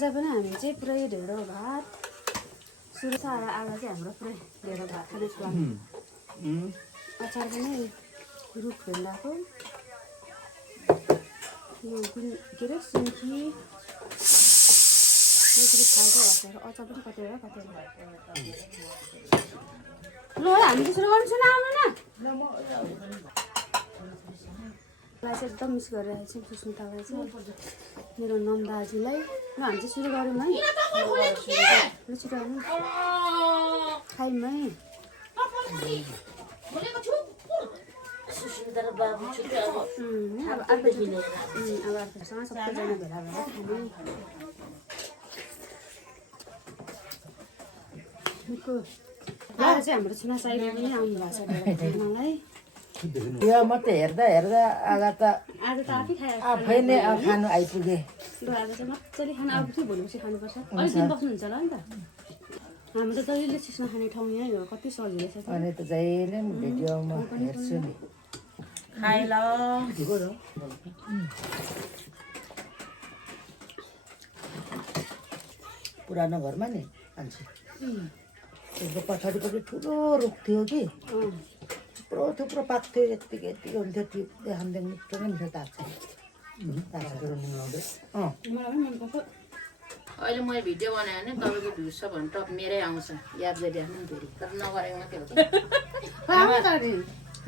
आज पनि हामी चाहिँ पुरै ढेँडो भात सुरु छ। आज चाहिँ हाम्रो पुरै ढेँडो भात खाने प्लान। अचार पनि रुख भेन्डाको यो के अरे सिन्की यसरी खालको अचार अचार पनि कतिवटा ल हामी त्यसरी गर्छु न आउनु न। मलाई चाहिँ एकदम मिस गरिरहेको छु सुस्मितालाई चाहिँ मेरो नम दाजुलाई। ल हामी चाहिँ सुरु गरौँ है। ल छिटो आउनु खाइम है। अब अर्कोसँग सबैजना भेला भएर खाने। आज चाहिँ हाम्रो छुना साइली पनि आउनु भएको छ खानालाई। यो मात्रै हेर्दा हेर्दा आज त आफै खायो आफै नै खानु आइपुगे। ल आज चाहिँ मजाले खाना आउँछु भोलिपछि खानुपर्छ। अलिक दिन बस्नुहुन्छ होला नि त। हाम्रो त जहिले चिसो खाने ठाउँ यहीँ हो। कति सजिलो छ अनि त जहिले भिडियोमा हेर्छु नि। खाइ ल पुरानो घरमा नि मान्छे त्यसको पछाडिपट्टि ठुलो रुख थियो कि थुप्रो थुप्रो पाक्थ्यो। यत्तिकै यत्तिकै हुन्थ्यो। टिप्दै खान्थ्यो। मिठो नै मिठो ताक्छ। मलाई पनि मनपर्छ। अहिले मैले भिडियो बनाएँ भने तपाईँको भ्युज छ भने टप मेरै आउँछ। याद गरिराख्नु नि फेरि तर नगरेको मात्रै हो कि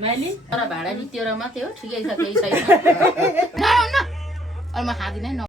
मैले तर भाडा नि 13 मात्रै हो। ठिकै छ केही छैन। अहिले म खाँदिनँ।